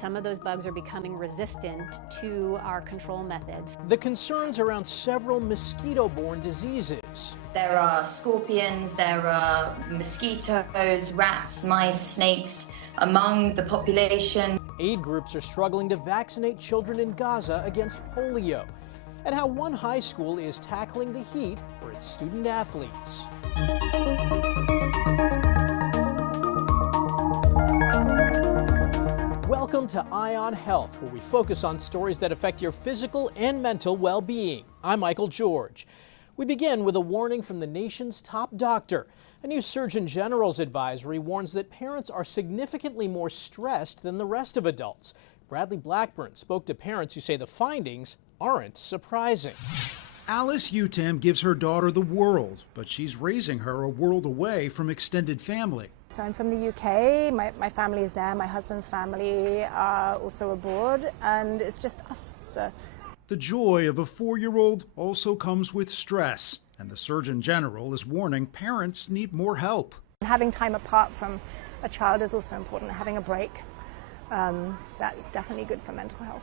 Some of those bugs are becoming resistant to our control methods. The concerns around several mosquito-borne diseases. There are scorpions, there are mosquitoes, rats, mice, snakes among the population. Aid groups are struggling to vaccinate children in Gaza against polio, and how one high school is tackling the heat for its student athletes. Welcome to Eye on Health, where we focus on stories that affect your physical and mental well-being. I'm Michael George. We begin with a warning from the nation's top doctor. A new Surgeon General's advisory warns that parents are significantly more stressed than the rest of adults. Bradley Blackburn spoke to parents who say the findings aren't surprising. Alice Utam gives her daughter the world, but she's raising her a world away from extended family. So I'm from the UK, my family is there, my husband's family are also abroad, and it's just us. So. The joy of a 4-year-old also comes with stress, and the Surgeon General is warning parents need more help. Having time apart from a child is also important, having a break. That's definitely good for mental health.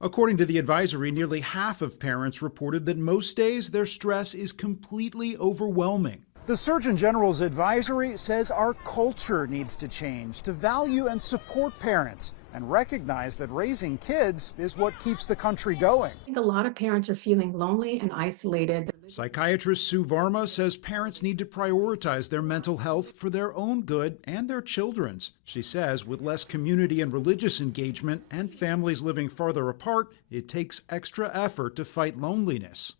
According to the advisory, nearly half of parents reported that most days their stress is completely overwhelming. The Surgeon General's advisory says our culture needs to change to value and support parents and recognize that raising kids is what keeps the country going. I think a lot of parents are feeling lonely and isolated. Psychiatrist Sue Varma says parents need to prioritize their mental health for their own good and their children's. She says with less community and religious engagement and families living farther apart, it takes extra effort to fight loneliness.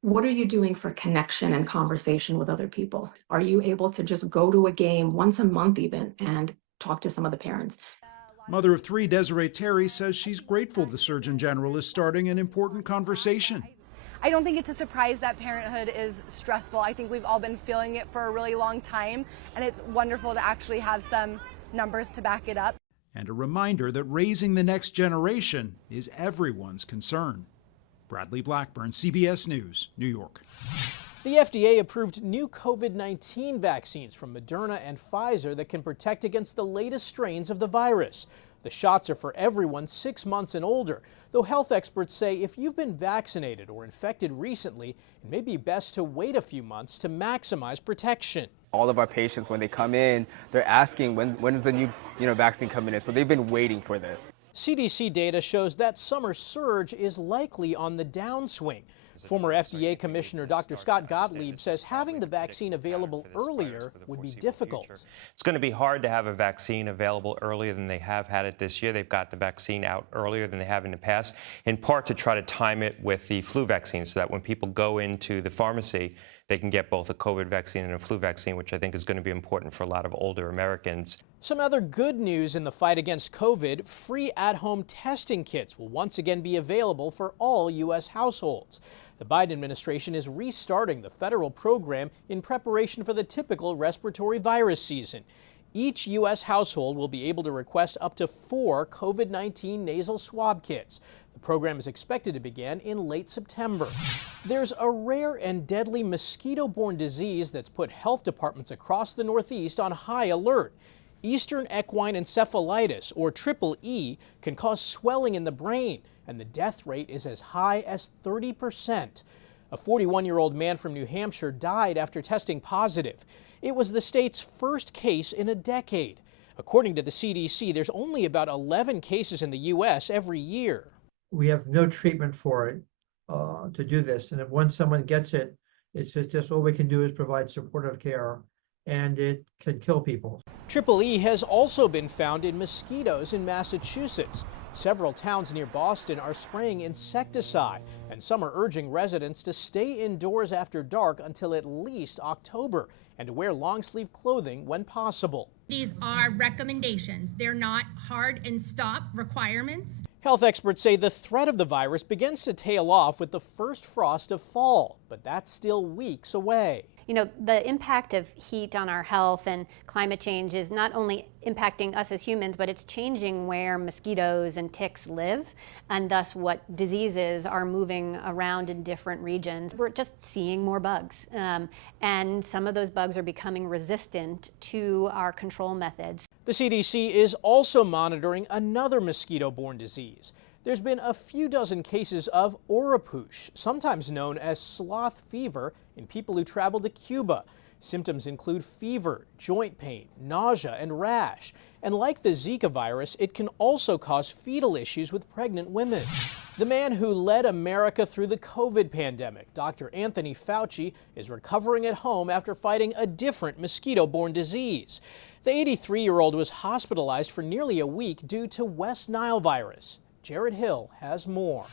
What are you doing for connection and conversation with other people? Are you able to just go to a game once a month even and talk to some of the parents? Mother of 3, Desiree Terry, says she's grateful the Surgeon General is starting an important conversation. I don't think it's a surprise that parenthood is stressful. I think we've all been feeling it for a really long time, and it's wonderful to actually have some numbers to back it up. And a reminder that raising the next generation is everyone's concern. Bradley Blackburn, CBS News, New York. The FDA approved new COVID-19 vaccines from Moderna and Pfizer that can protect against the latest strains of the virus. The shots are for everyone 6 months and older, though health experts say if you've been vaccinated or infected recently, it may be best to wait a few months to maximize protection. All of our patients, when they come in, they're asking when is the new vaccine coming in, so they've been waiting for this. CDC data shows that summer surge is likely on the downswing. Former FDA Commissioner Dr. Scott Gottlieb says having the vaccine available earlier would be difficult. It's going to be hard to have a vaccine available earlier than they have had it this year. They've got the vaccine out earlier than they have in the past, in part to try to time it with the flu vaccine so that when people go into the pharmacy, they can get both a COVID vaccine and a flu vaccine, which I think is going to be important for a lot of older Americans. Some other good news in the fight against COVID: free at-home testing kits will once again be available for all U.S. households. The Biden administration is restarting the federal program in preparation for the typical respiratory virus season. Each U.S. household will be able to request up to 4 COVID-19 nasal swab kits. The program is expected to begin in late September. There's a rare and deadly mosquito-borne disease that's put health departments across the Northeast on high alert. Eastern equine encephalitis, or EEE, can cause swelling in the brain, and the death rate is as high as 30%. A 41-year-old man from New Hampshire died after testing positive. It was the state's first case in a decade. According to the CDC, there's only about 11 cases in the U.S. every year. We have no treatment for it to do this, and if once someone gets it, it's just all we can do is provide supportive care, and it can kill people. EEE has also been found in mosquitoes in Massachusetts. Several towns near Boston are spraying insecticide, and some are urging residents to stay indoors after dark until at least October and to wear long-sleeve clothing when possible. These are recommendations. They're not hard and stop requirements. Health experts say the threat of the virus begins to tail off with the first frost of fall, but that's still weeks away. You know, the impact of heat on our health and climate change is not only impacting us as humans, but it's changing where mosquitoes and ticks live, and thus what diseases are moving around in different regions. We're just seeing more bugs, and some of those bugs are becoming resistant to our control methods. The CDC is also monitoring another mosquito-borne disease. There's been a few dozen cases of oropouche, sometimes known as sloth fever, in people who travel to Cuba. Symptoms include fever, joint pain, nausea, and rash. And like the Zika virus, it can also cause fetal issues with pregnant women. The man who led America through the COVID pandemic, Dr. Anthony Fauci, is recovering at home after fighting a different mosquito-borne disease. The 83-year-old was hospitalized for nearly a week due to West Nile virus. Jared Hill has more.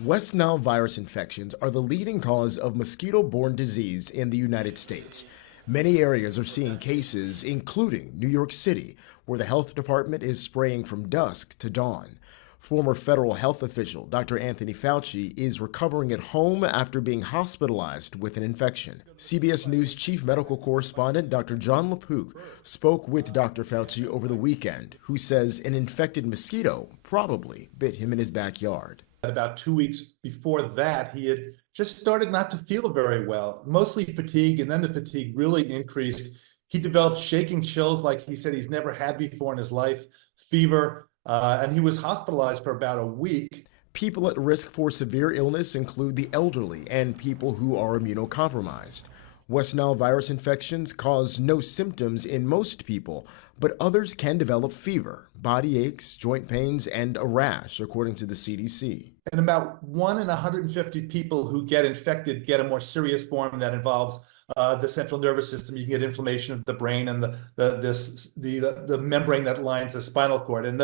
West Nile virus infections are the leading cause of mosquito-borne disease in the United States. Many areas are seeing cases, including New York City, where the health department is spraying from dusk to dawn. Former federal health official Dr. Anthony Fauci is recovering at home after being hospitalized with an infection. CBS News chief medical correspondent Dr. John LaPook spoke with Dr. Fauci over the weekend, who says an infected mosquito probably bit him in his backyard. About 2 weeks before that, he had just started not to feel very well, mostly fatigue, and then the fatigue really increased. He developed shaking chills like he said he's never had before in his life, fever, and he was hospitalized for about a week. People at risk for severe illness include the elderly and people who are immunocompromised. West Nile virus infections cause no symptoms in most people, but others can develop fever, body aches, joint pains, and a rash, according to the CDC. And about 1 in 150 people who get infected get a more serious form that involves the central nervous system. You can get inflammation of the brain and the membrane that lines the spinal cord, and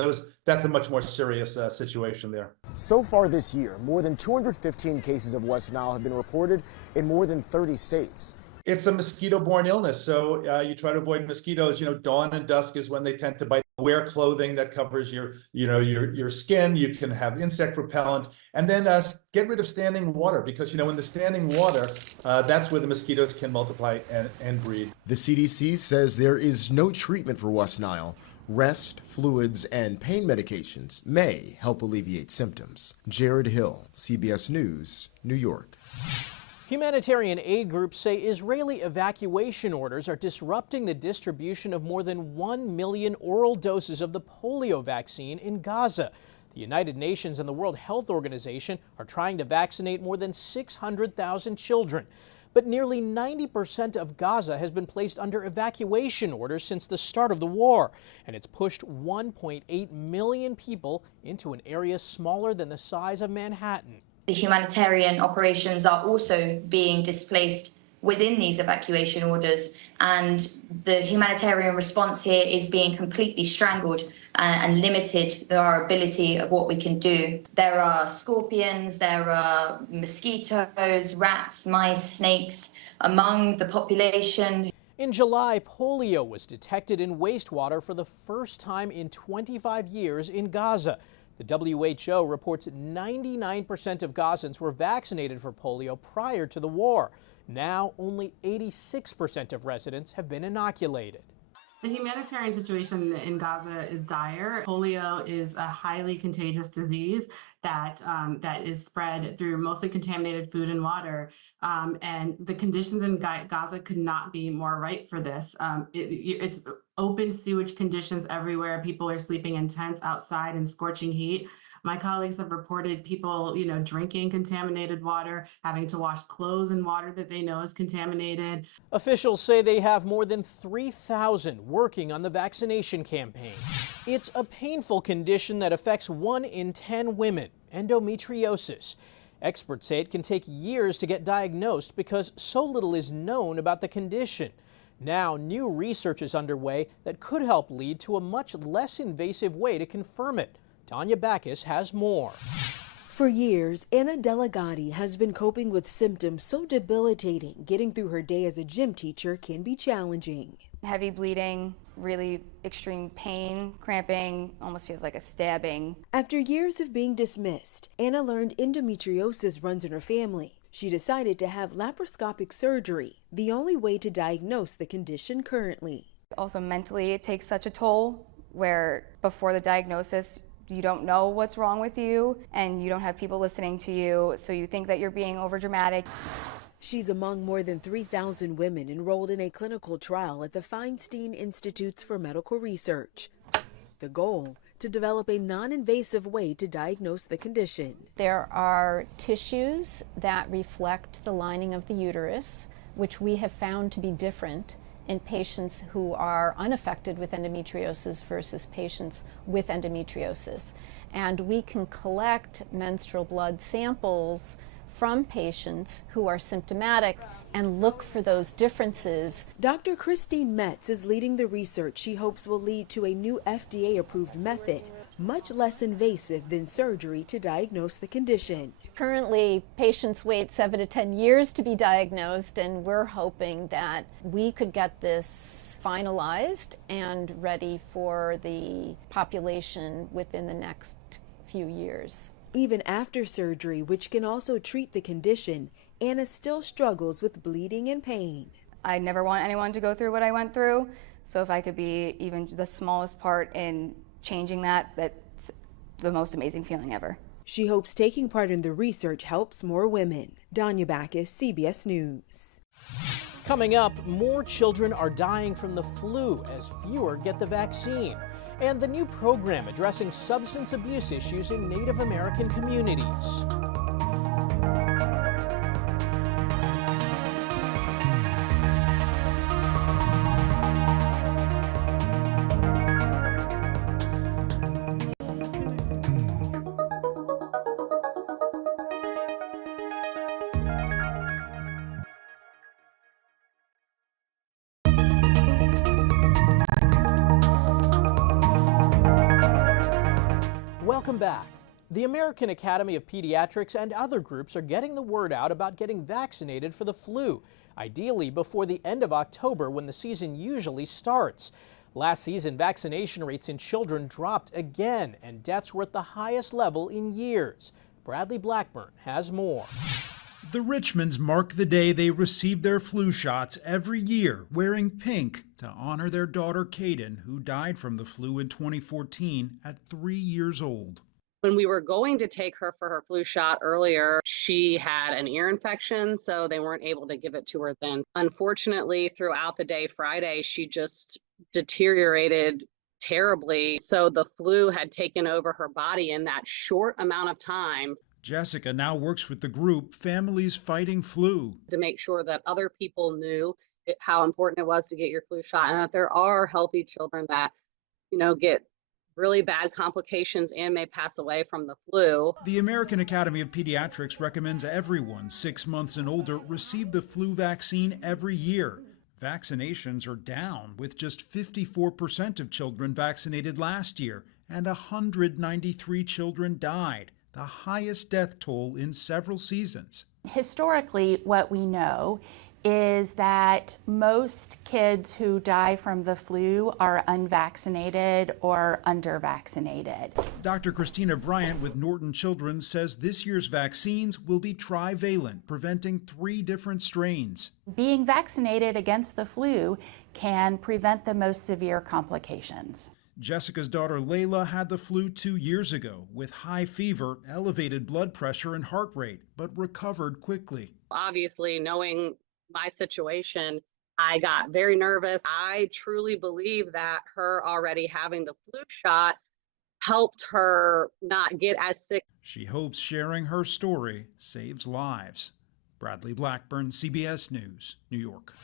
that's a much more serious situation there. So far this year, more than 215 cases of West Nile have been reported in more than 30 states. It's a mosquito-borne illness, so you try to avoid mosquitoes. Dawn and dusk is when they tend to bite. Wear clothing that covers your skin. You can have insect repellent, and then get rid of standing water, because in the standing water, that's where the mosquitoes can multiply and breed. The CDC says there is no treatment for West Nile. Rest, fluids, and pain medications may help alleviate symptoms. Jared Hill, CBS News, New York. Humanitarian aid groups say Israeli evacuation orders are disrupting the distribution of more than 1 million oral doses of the polio vaccine in Gaza. The United Nations and the World Health Organization are trying to vaccinate more than 600,000 children. But nearly 90% of Gaza has been placed under evacuation orders since the start of the war, and it's pushed 1.8 million people into an area smaller than the size of Manhattan. The humanitarian operations are also being displaced within these evacuation orders, and the humanitarian response here is being completely strangled and limited in our ability of what we can do. There are scorpions, there are mosquitoes, rats, mice, snakes among the population. In July, polio was detected in wastewater for the first time in 25 years in Gaza. The WHO reports 99% of Gazans were vaccinated for polio prior to the war. Now, only 86% of residents have been inoculated. The humanitarian situation in Gaza is dire. Polio is a highly contagious disease that is spread through mostly contaminated food and water. And the conditions in Gaza could not be more right for this. It's open sewage conditions everywhere. People are sleeping in tents outside in scorching heat. My colleagues have reported people, drinking contaminated water, having to wash clothes in water that they know is contaminated. Officials say they have more than 3,000 working on the vaccination campaign. It's a painful condition that affects 1 in 10 women, endometriosis. Experts say it can take years to get diagnosed because so little is known about the condition. Now, new research is underway that could help lead to a much less invasive way to confirm it. Tanya Backus has more. For years, Anna Delegati has been coping with symptoms so debilitating, getting through her day as a gym teacher can be challenging. Heavy bleeding, really extreme pain, cramping, almost feels like a stabbing. After years of being dismissed, Anna learned endometriosis runs in her family. She decided to have laparoscopic surgery, the only way to diagnose the condition currently. Also mentally, it takes such a toll where before the diagnosis, you don't know what's wrong with you and you don't have people listening to you, so you think that you're being overdramatic. She's among more than 3,000 women enrolled in a clinical trial at the Feinstein Institutes for Medical Research. The goal, to develop a non-invasive way to diagnose the condition. There are tissues that reflect the lining of the uterus, which we have found to be different in patients who are unaffected with endometriosis versus patients with endometriosis. And we can collect menstrual blood samples from patients who are symptomatic and look for those differences. Dr. Christine Metz is leading the research she hopes will lead to a new FDA-approved method, much less invasive than surgery to diagnose the condition. Currently, patients wait 7 to 10 years to be diagnosed, and we're hoping that we could get this finalized and ready for the population within the next few years. Even after surgery, which can also treat the condition, Anna still struggles with bleeding and pain. I never want anyone to go through what I went through, so if I could be even the smallest part in changing that, that's the most amazing feeling ever. She hopes taking part in the research helps more women. Danya Backus, CBS News. Coming up, more children are dying from the flu as fewer get the vaccine. And the new program addressing substance abuse issues in Native American communities. Welcome back. The American Academy of Pediatrics and other groups are getting the word out about getting vaccinated for the flu, ideally before the end of October when the season usually starts. Last season, vaccination rates in children dropped again, and deaths were at the highest level in years. Bradley Blackburn has more. The Richmonds mark the day they receive their flu shots every year, wearing pink to honor their daughter Kaden, who died from the flu in 2014 at 3 years old. When we were going to take her for her flu shot earlier, she had an ear infection, so they weren't able to give it to her then. Unfortunately, throughout the day Friday, she just deteriorated terribly. So the flu had taken over her body in that short amount of time. Jessica now works with the group Families Fighting Flu to make sure that other people knew how important it was to get your flu shot, and that there are healthy children that, get really bad complications and may pass away from the flu. The American Academy of Pediatrics recommends everyone 6 months and older receive the flu vaccine every year. Vaccinations are down, with just 54% of children vaccinated last year, and 193 children died, the highest death toll in several seasons. Historically, what we know is that most kids who die from the flu are unvaccinated or under-vaccinated. Dr. Christina Bryant with Norton Children's says this year's vaccines will be trivalent, preventing 3 different strains. Being vaccinated against the flu can prevent the most severe complications. Jessica's daughter Layla had the flu 2 years ago with high fever, elevated blood pressure, and heart rate, but recovered quickly. Obviously, knowing my situation, I got very nervous. I truly believe that her already having the flu shot helped her not get as sick. She hopes sharing her story saves lives. Bradley Blackburn, CBS News, New York.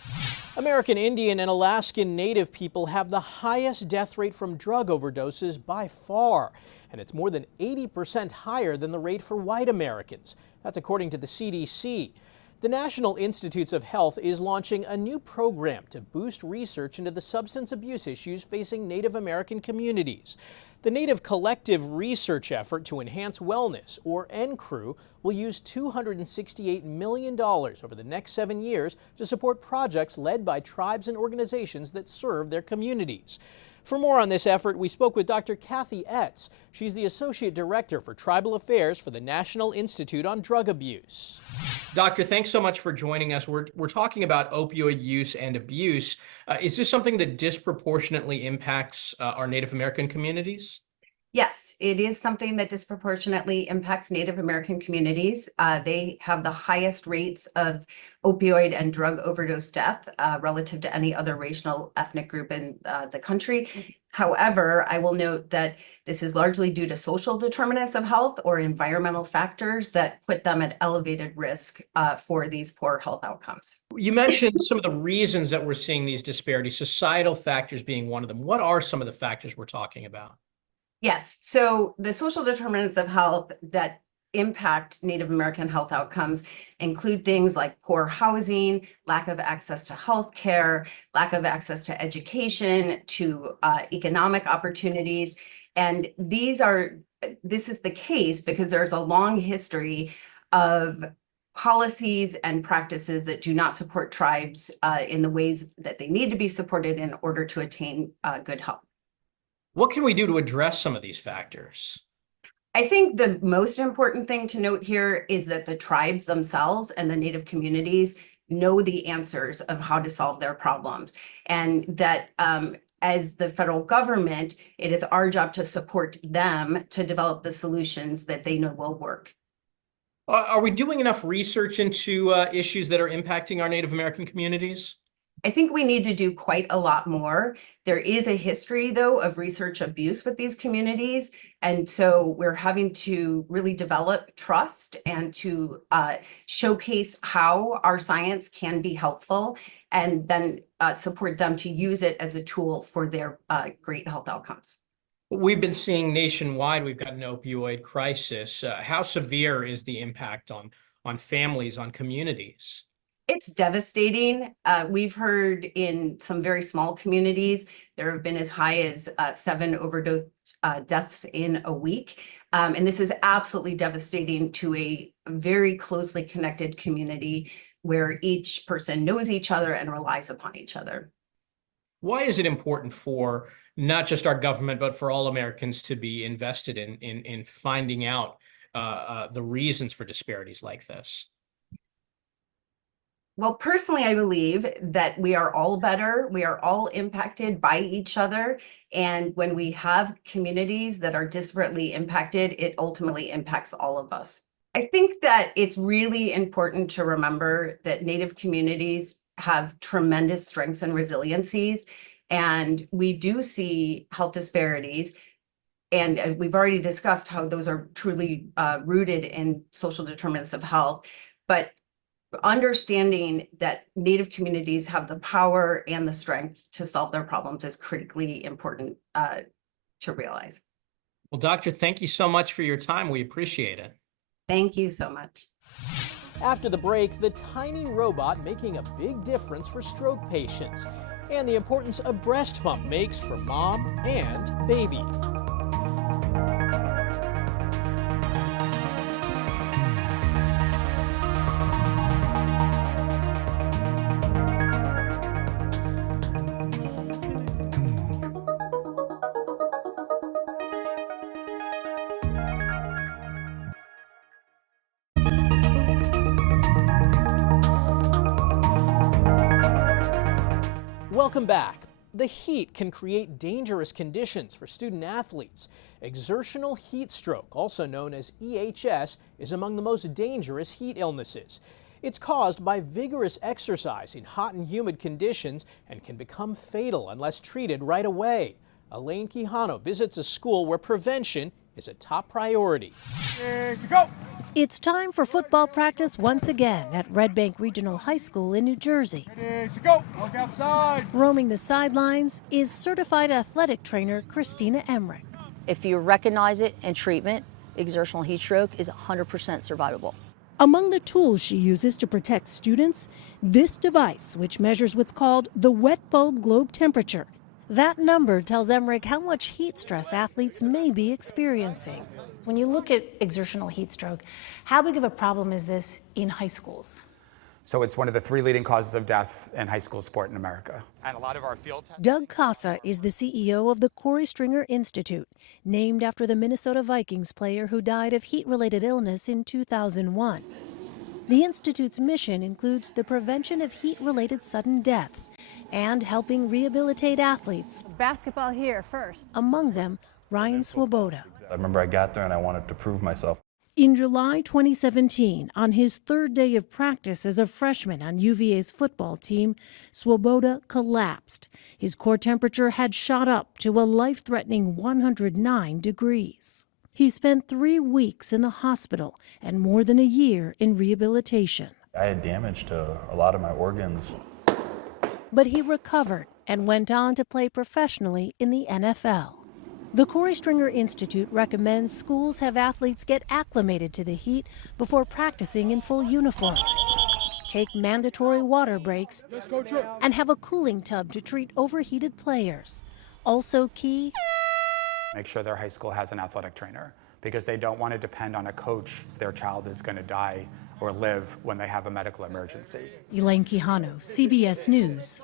American Indian and Alaskan Native people have the highest death rate from drug overdoses by far, and it's more than 80% higher than the rate for white Americans. That's according to the CDC. The National Institutes of Health is launching a new program to boost research into the substance abuse issues facing Native American communities. The Native Collective Research Effort to Enhance Wellness, or NCREW, will use $268 million over the next 7 years to support projects led by tribes and organizations that serve their communities. For more on this effort, we spoke with Dr. Kathy Etz. She's the Associate Director for Tribal Affairs for the National Institute on Drug Abuse. Doctor, thanks so much for joining us. We're talking about opioid use and abuse. Is this something that disproportionately impacts our Native American communities? Yes, it is something that disproportionately impacts Native American communities. They have the highest rates of opioid and drug overdose death relative to any other racial ethnic group in the country. However, I will note that this is largely due to social determinants of health or environmental factors that put them at elevated risk for these poor health outcomes. You mentioned some of the reasons that we're seeing these disparities, societal factors being one of them. What are some of the factors we're talking about? Yes, so the social determinants of health that impact Native American health outcomes include things like poor housing, lack of access to health care, lack of access to education, to economic opportunities. And this is the case because there's a long history of policies and practices that do not support tribes in the ways that they need to be supported in order to attain good health. What can we do to address some of these factors? I think the most important thing to note here is that the tribes themselves and the Native communities know the answers of how to solve their problems. And that as the federal government, it is our job to support them to develop the solutions that they know will work. Are we doing enough research into issues that are impacting our Native American communities? I think we need to do quite a lot more. There is a history, though, of research abuse with these communities. And so we're having to really develop trust and to showcase how our science can be helpful and then support them to use it as a tool for their great health outcomes. We've been seeing nationwide, we've got an opioid crisis. How severe is the impact on families, on communities? It's devastating. We've heard in some very small communities, there have been as high as 7 overdose deaths in a week. And this is absolutely devastating to a very closely connected community where each person knows each other and relies upon each other. Why is it important for not just our government, but for all Americans to be invested in finding out the reasons for disparities like this? Well, personally, I believe that we are all better. We are all impacted by each other. And when we have communities that are disparately impacted, it ultimately impacts all of us. I think that it's really important to remember that Native communities have tremendous strengths and resiliencies. And we do see health disparities. And we've already discussed how those are truly rooted in social determinants of health. But understanding that Native communities have the power and the strength to solve their problems is critically important to realize. Well, doctor, thank you so much for your time. We appreciate it. Thank you so much. After the break, the tiny robot making a big difference for stroke patients and the importance a breast pump makes for mom and baby. Welcome back. The heat can create dangerous conditions for student athletes. Exertional heat stroke, also known as EHS, is among the most dangerous heat illnesses. It's caused by vigorous exercise in hot and humid conditions and can become fatal unless treated right away. Elaine Quijano visits a school where prevention is a top priority. Go! It's time for football practice once again at Red Bank Regional High School in New Jersey. Go! Walk outside! Roaming the sidelines is certified athletic trainer Christina Emmerich. If you recognize it in treatment, exertional heat stroke is 100% survivable. Among the tools she uses to protect students, this device, which measures what's called the wet bulb globe temperature. That number tells Emmerich how much heat stress athletes may be experiencing. When you look at exertional heat stroke, how big of a problem is this in high schools? So it's one of the 3 leading causes of death in high school sport in America. And a lot of our field Doug Casa is the CEO of the Corey Stringer Institute, named after the Minnesota Vikings player who died of heat-related illness in 2001. The Institute's mission includes the prevention of heat-related sudden deaths and helping rehabilitate athletes. Basketball here first. Among them, Ryan Swoboda. I remember I got there and I wanted to prove myself. In July 2017, on his third day of practice as a freshman on UVA's football team, Swoboda collapsed. His core temperature had shot up to a life-threatening 109 degrees. He spent 3 weeks in the hospital and more than a year in rehabilitation. I had damage to a lot of my organs. But he recovered and went on to play professionally in the NFL. The Corey Stringer Institute recommends schools have athletes get acclimated to the heat before practicing in full uniform, take mandatory water breaks, and have a cooling tub to treat overheated players. Also key, Make sure their high school has an athletic trainer, because they don't want to depend on a coach if their child is going to die or live when they have a medical emergency. Elaine Quijano, CBS News.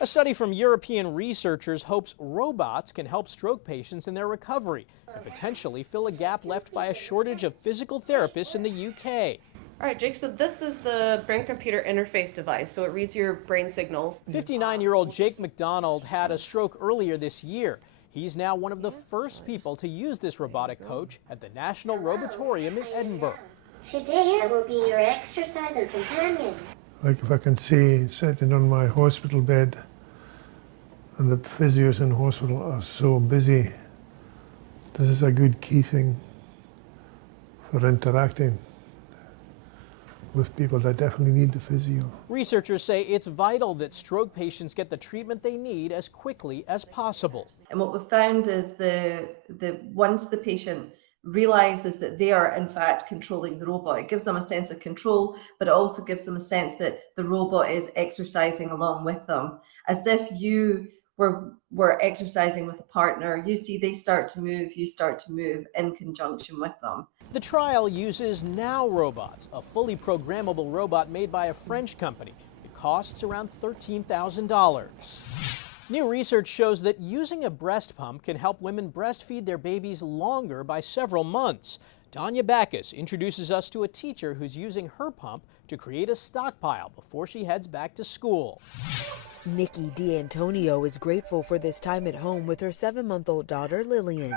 A study from European researchers hopes robots can help stroke patients in their recovery and potentially fill a gap left by a shortage of physical therapists in the UK. All right, Jake, so this is the brain-computer interface device, so it reads your brain signals. 59-year-old Jake McDonald had a stroke earlier this year. He's now one of the first people to use this robotic coach at the National Robotorium in Edinburgh. Today I will be your exercise and companion. Like if I can see sitting on my hospital bed and the physios in the hospital are so busy, this is a good key thing for interacting with people that definitely need the physio. Researchers say it's vital that stroke patients get the treatment they need as quickly as possible. And what we've found is once the patient realizes that they are in fact controlling the robot, it gives them a sense of control, but it also gives them a sense that the robot is exercising along with them, as if you were exercising with a partner. You see they start to move, you start to move in conjunction with them. The trial uses Now robots, a fully programmable robot made by a French company. It costs around $13,000. New research shows that using a breast pump can help women breastfeed their babies longer by several months. Danya Backus introduces us to a teacher who's using her pump to create a stockpile before she heads back to school. Nikki D'Antonio is grateful for this time at home with her 7-month-old daughter, Lillian.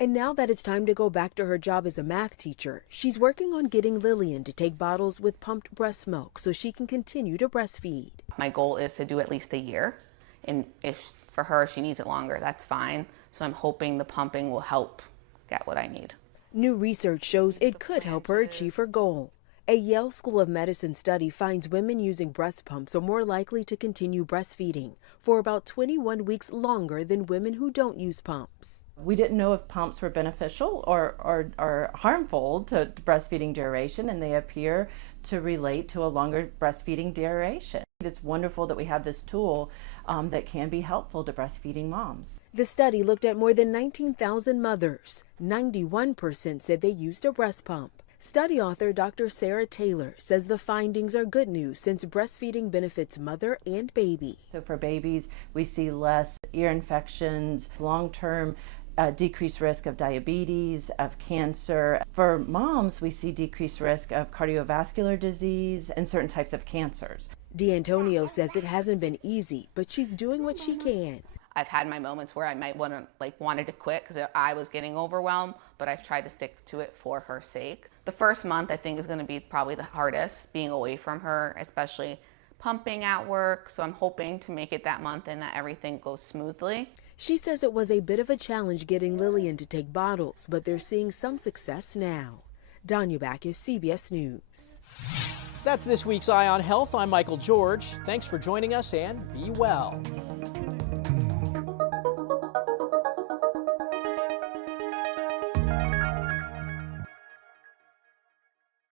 And now that it's time to go back to her job as a math teacher, she's working on getting Lillian to take bottles with pumped breast milk so she can continue to breastfeed. My goal is to do at least a year. And if for her, she needs it longer, that's fine. So I'm hoping the pumping will help get what I need. New research shows it could help her achieve her goal. A Yale School of Medicine study finds women using breast pumps are more likely to continue breastfeeding for about 21 weeks longer than women who don't use pumps. We didn't know if pumps were beneficial or harmful to breastfeeding duration, and they appear to relate to a longer breastfeeding duration. It's wonderful that we have this tool that can be helpful to breastfeeding moms. The study looked at more than 19,000 mothers. 91% said they used a breast pump. Study author Dr. Sarah Taylor says the findings are good news since breastfeeding benefits mother and baby. So for babies, we see less ear infections, long-term decreased risk of diabetes, of cancer. For moms, we see decreased risk of cardiovascular disease and certain types of cancers. D'Antonio says it hasn't been easy, but she's doing what she can. I've had my moments where I might wanted to quit because I was getting overwhelmed, but I've tried to stick to it for her sake. The first month I think is going to be probably the hardest, being away from her, especially pumping at work. So I'm hoping to make it that month and that everything goes smoothly. She says it was a bit of a challenge getting Lillian to take bottles, but they're seeing some success now. Danya Backus, CBS News. That's this week's Eye on Health. I'm Michael George. Thanks for joining us and be well.